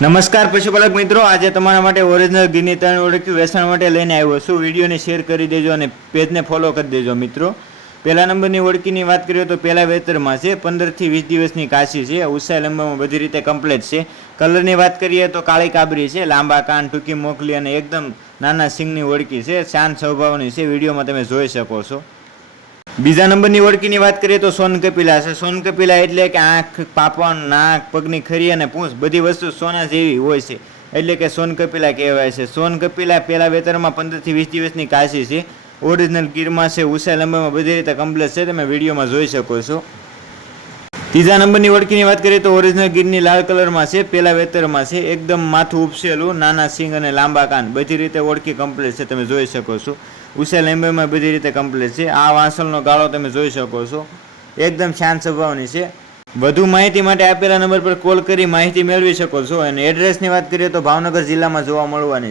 નમસ્કાર પશુપાલક મિત્રો, આજે તમારા માટે ઓરિજિનલ ગીરની ત્રણ ઓળખ્યું વેચાણ માટે લઈને આવ્યો છું. વિડીયોને શેર કરી દેજો અને પેજને ફોલો કરી દેજો મિત્રો. પહેલા નંબરની ઓળખીની વાત કરીએ તો પહેલા વેતરમાં છે પંદરથી વીસ દિવસની કાશી છે. ઉત્સાહ લંબામાં બધી રીતે કમ્પ્લીટ છે. કલરની વાત કરીએ તો કાળી કાબરી છે, લાંબા કાન, ટૂંકી મોકલી અને એકદમ નાના સિંગની ઓળખી છે. શાંત સ્વભાવની છે. વિડીયોમાં તમે જોઈ શકો છો. બીજા નંબરની ઓળખીની વાત કરીએ તો સોન કપિલા છે. સોન કપિલા એટલે કે આંખ, પાપણ, નાક, પગની ખરી અને પૂંછ બધી વસ્તુ સોના જેવી હોય છે. એટલે કે સોન કપિલા કહેવાય છે. સોન કપિલા પહેલા વેતરમાં પંદરથી વીસ દિવસની કાશી છે. ઓરિજિનલ ગીરમાં છે. ઉષા લંબામાં બધી રીતે કમ્પ્લેટ છે. તમે વિડીયોમાં જોઈ શકો છો. ત્રીજા નંબરની ઓળખીની વાત કરીએ તો ઓરિજિનલ ગીરની લાલ કલરમાં છે, પેલા વેતરમાં છે, એકદમ માથું ઉપસેલું, નાના સિંગ અને લાંબા કાન. બધી રીતે ઓળખી કમ્પ્લીટ છે, તમે જોઈ શકો છો. ઉસેલ એમ્બેમાં બધી રીતે કમ્પ્લીટ છે. આ વાંસલનો ગાળો તમે જોઈ શકો છો. એકદમ શાંત સ્વભાવની છે. વધુ માહિતી માટે આપેલા નંબર પર કોલ કરી માહિતી મેળવી શકો છો. અને એડ્રેસની વાત કરીએ તો ભાવનગર જિલ્લામાં જોવા મળવાની છે